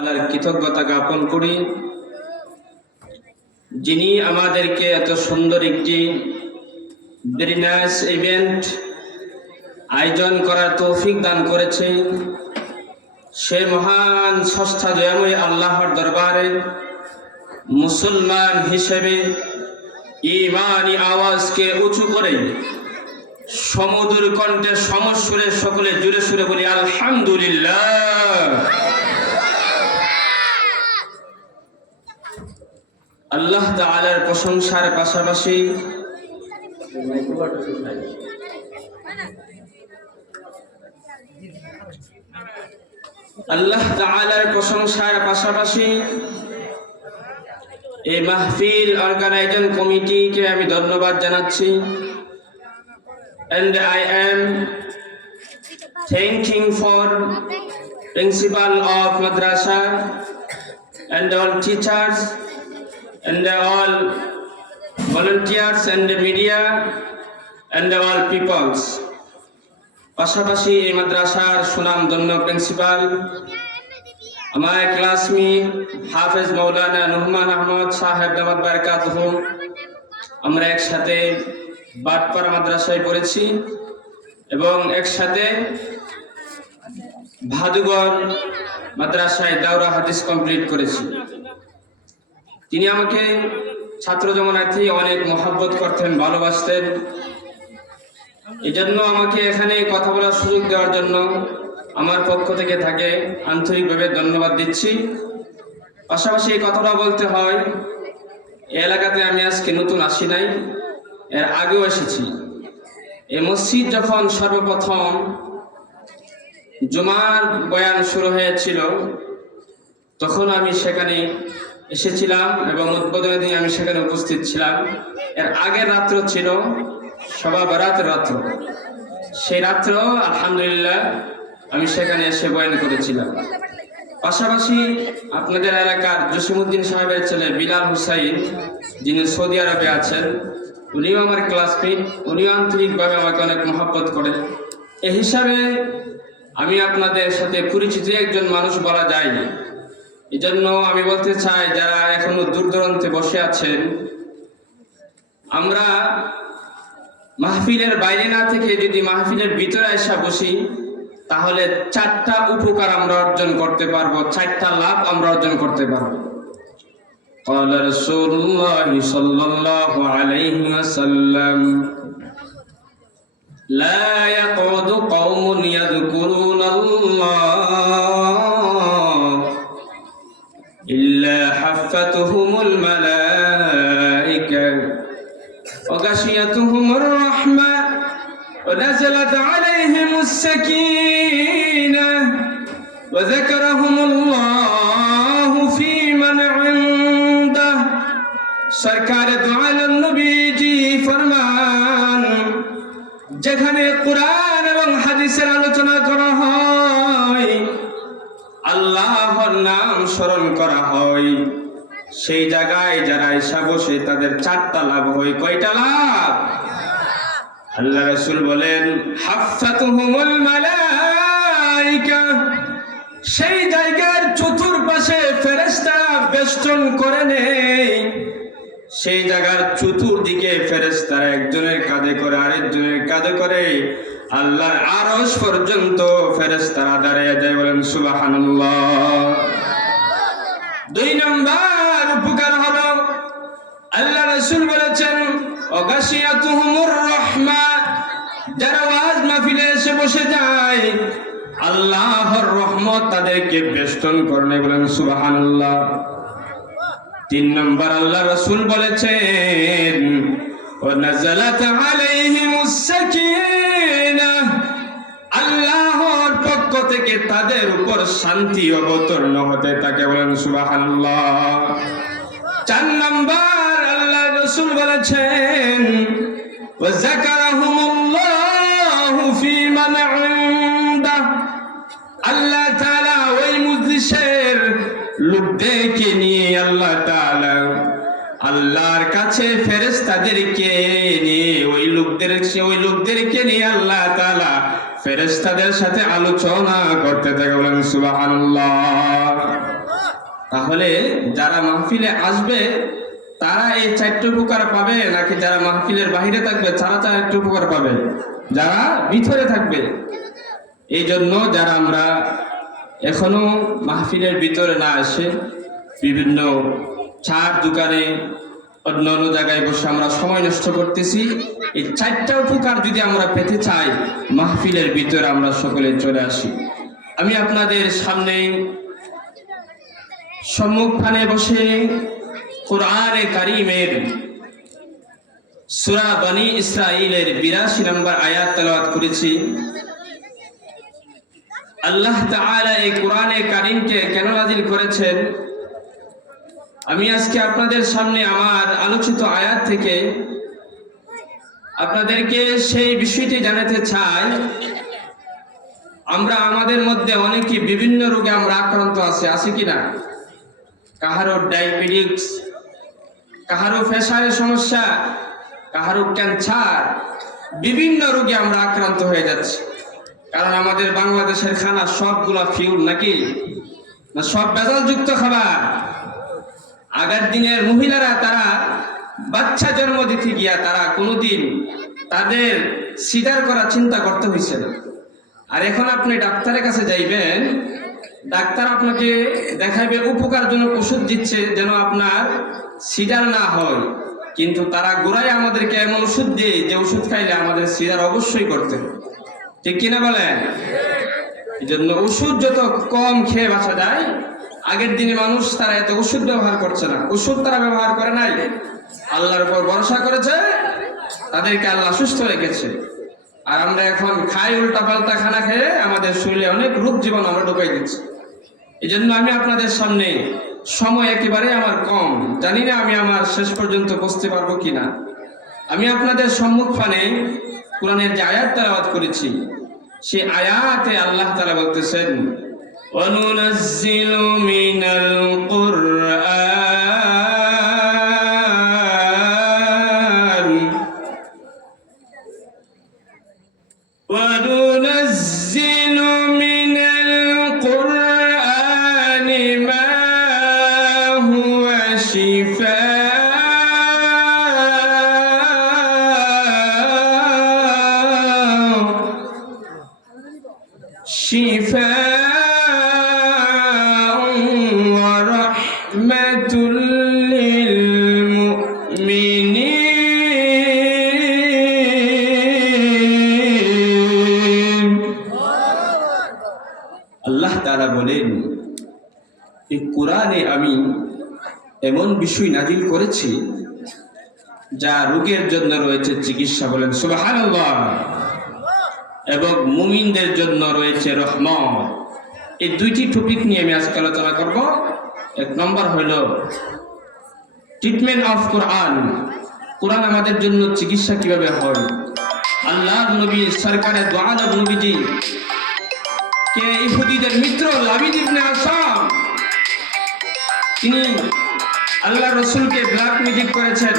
আল্লাহর কৃতজ্ঞতা জ্ঞাপন করি, যিনি আমাদেরকে এত সুন্দর একটি ভেরি নাইস ইভেন্ট আয়োজন করার তৌফিক দান করেছেন। সে মহান স্রষ্টা দয়াময় আল্লাহর দরবারে মুসলমান হিসেবে ঈমানি আওয়াজকে উঁচু করে সমুদ্র কণ্ঠে সমস্বরে সকলে জুড়ে সুরে বলি আলহামদুলিল্লাহ। আল্লাহ তাআলার প্রশংসার পাশাপাশি এই মাহফিল অর্গানাইজিং কমিটিকে আমি ধন্যবাদ জানাচ্ছি। and I am thanking for principal of madrasa and all teachers and all volunteers and the media and all peoples. পাশাপাশি এই মাদ্রাসার সুনামধন্য প্রিন্সিপাল, আমার ক্লাসমেট হাফেজ মৌলানা নুহমান আহমদ সাহেব দামাত বারাকাতুহু, আমরা একসাথে বাটপাড়া মাদ্রাসায় পড়েছি এবং একসাথে ভাদুগড় মাদ্রাসায় দাওরা হাদিস কমপ্লিট করেছি। তিনি আমাকে ছাত্র জমানার্থী অনেক মহব্বত করতেন, ভালোবাসতেন। এই জন্য আমাকে এখানে কথা বলার সুযোগ দেওয়ার জন্য আমার পক্ষ থেকে তাকে আন্তরিকভাবে ধন্যবাদ দিচ্ছি। পাশাপাশি এই কথাটা বলতে হয়, এই এলাকাতে আমি আজকে নতুন আসি নাই, এর আগেও এসেছি। এই মসজিদ যখন সর্বপ্রথম জুমার বয়ান শুরু হয়েছিল তখন আমি সেখানে এসেছিলাম এবং উদ্বোধনের দিন আমি সেখানে উপস্থিত ছিলাম। এর আগের রাত্র ছিল সবা বরাতের রাত্র, সেই রাত্র আলহামদুলিল্লাহ আমি সেখানে এসে বয়ান করেছিলাম। পাশাপাশি আপনাদের এলাকার জসিমউদ্দিন সাহেবের ছেলে বিলাল হুসাইন, যিনি সৌদি আরবে আছেন, উনিও আমার ক্লাসমেট, উনিও আন্তরিকভাবে আমাকে অনেক মহব্বত করেন। এই হিসাবে আমি আপনাদের সাথে পরিচিত একজন মানুষ বলা যায়। এই জন্য আমি বলতে চাই, যারা এখনো দূর দূরান্তে বসে আছেন, আমরা মাহফিলের বাইরে না থেকে যদি মাহফিলের ভিতরে এসে বসি তাহলে চারটা উপকার আমরা অর্জন করতে পারবো, চারটা লাভ আমরা অর্জন করতে পারবো। قال رسول الله صلى الله عليه وسلم لا يقعد قوم يذكرون الله إلا حفتهم الملائكة وغشيتهم الرحمة ونزلت عليهم السكينة وذكرهم الله في من عنده। सरकार दो आलम नबी जी फरमान, যেখানে কুরআন এবং হাদিসের আলোচনা করা হয়, আল্লাহর নাম স্মরণ করা হয়, সেই জায়গায় যারা এসে বসে তাদের চারটা লাভ হয়। কয়টা লাভ? আল্লাহ রাসূল বলেন হাফাতুহুমুল মালাইকা, সেই জায়গার চতুর্পাশে ফেরেশতারা বেষ্টন করে নেয়। সেই জায়গার চতুর্দিকে ফেরেশতারা একজনের কাঁধে করে আরেকজনের কাঁধে করে আল্লাহর আরশ পর্যন্ত ফেরেশতারা দাঁড়িয়ে যায়। বলেন সুবহানাল্লাহ। দুই নাম্বার উপকার হলো, আল্লাহ রাসূল বলেছেন ওয়াগাশিয়াতুহুমুর রাহমা, যারা ওয়াজ মাহফিলে এসে বসে যায় আল্লাহর রহমত তাদেরকে বেষ্টন করে। বলেন সুবহানাল্লাহ। তিন নম্বর আল্লাহ রাসূল বলেছেন ওয়ানাযালাত আলাইহিমুস সাকিনাহ, আল্লাহর পক্ষ থেকে তাদের উপর শান্তি অবতীর্ণ হতে থাকে। বলেন সুবহানাল্লাহ। চার নম্বর আল্লাহ রাসূল বলেছেন ওয়াযাকারাহুমুল্লাহু ফী মান ইনদাহ, আল্লাহ তাআলা ওই মজলিসের লোকদেরকে নিয়ে আল্লাহ তাআলা আল্লাহর কাছে ফেরেশতাদেরকে নিয়ে ওই লোকদেরকে নিয়ে আল্লাহ তাআলা ফেরেশতাদের সাথে আলোচনা করতে থাকে। বলেন সুবহানাল্লাহ। তাহলে যারা মাহফিলে আসবে তারা এই 4টি উপকার পাবে, নাকি যারা মাহফিলের বাহিরে থাকবে তারা 4টি উপকার পাবে? যারা ভিতরে থাকবে। এই জন্য যারা আমরা এখনো মাহফিলের ভিতরে না এসে বিভিন্ন চার দোকানে অন্য অন্য জায়গায় বসে আমরা সময় নষ্ট করতেছি, এই 4টা উপকার যদি আমরা পেতে চাই, মাহফিলের ভিতরে আমরা সকলে চলে আসি। আমি আপনাদের সামনে সম্মুখখানে বসে কুরআনে কারীমের সূরা বনী ইসরাঈলের 82 নম্বর আয়াত তেলাওয়াত করেছি। আল্লাহ তাআলা এই কুরআনে কারীমকে কেন নাযিল করেছেন, আমি আজকে আপনাদের সামনে আমার আলোচিত আয়াত থেকে আপনাদেরকে সেই বিষয়টি জানাতে চাই। আমরা আমাদের মধ্যে অনেকে বিভিন্ন রোগে আমরা আক্রান্ত আছি কিনা? কাহারো ডায়াবেটিস, কাহারো প্রেসারের সমস্যা, কাহারো ক্যান্সার, বিভিন্ন রোগে আমরা আক্রান্ত হয়ে যাচ্ছি। কারণ আমাদের বাংলাদেশের খানা সবগুলা ফিউল নাকি না, সব ভেজালযুক্ত খাবার। আগের দিনের মহিলারা তারা বাচ্চা জন্ম দিতে গিয়া তারা কোনোদিন তাদের সিজার করার চিন্তা করতে হয়েছে না। আর এখন আপনি ডাক্তারের কাছে যাইবেন, ডাক্তার আপনাকে দেখাইবে উপকারজনক ওষুধ দিচ্ছে যেন আপনার সিজার না হয়, কিন্তু তারা গোড়ায় আমাদেরকে এমন ওষুধ দিয়ে যে ওষুধ খাইলে আমাদের সিজার অবশ্যই করতে, ঠিক কিনা বলেন? এই জন্য ওষুধ যত কম খেয়ে বাঁচা যায়। আগের দিনে মানুষ তারা এত ওষুধ ব্যবহার করছে না, ওষুধ তারা ব্যবহার করে নাই, আল্লাহর উপর ভরসা করেছে, তাদেরকে আল্লাহ সুস্থ রেখেছে। আর আমরা এখন খাই উল্টা পাল্টা খানা খেয়ে আমাদের শরীরে অনেক রোগ জীবন আমরা ঢুকাই দিচ্ছি। এই জন্য আমি আপনাদের সামনে, সময় একেবারে আমার কম, জানি না আমি আমার শেষ পর্যন্ত বসতে পারবো কিনা, আমি আপনাদের সম্মুখপানে কোরআনের যে আয়াত তেলাওয়াত করেছি সেই আয়াতে আল্লাহ তাআলা বলতেছেন, ওয়ানুনাজ্জিলু মিনাল কুরআন ওয়ানুনাজ্জিলু মিনাল কুরআনি মা হুয়া শিফা شفاء ورحمة للمؤمنين। আল্লাহ তাআলা বলেন, এই কোরআনে আমি এমন বিষয় নাযিল করেছি যা রোগের জন্য রয়েছে চিকিৎসা, বলেন সুবহানাল্লাহ, এবং মুমিনদের জন্য রয়েছে রহমত। এই 2টি টপিক নিয়ে আমি আজকে আলোচনা করব। 1 নম্বর হলো ট্রিটমেন্ট অফ কোরআন, কোরআন আমাদের জন্য চিকিৎসা কিভাবে হয়। আল্লাহর নবী সরকারে দু আলম নবীজি কে ইহুদিদের মিত্র লাবিদ ইবনে আসাম, তিনি আল্লাহ রসুলকে ব্ল্যাক ম্যাজিক করেছেন,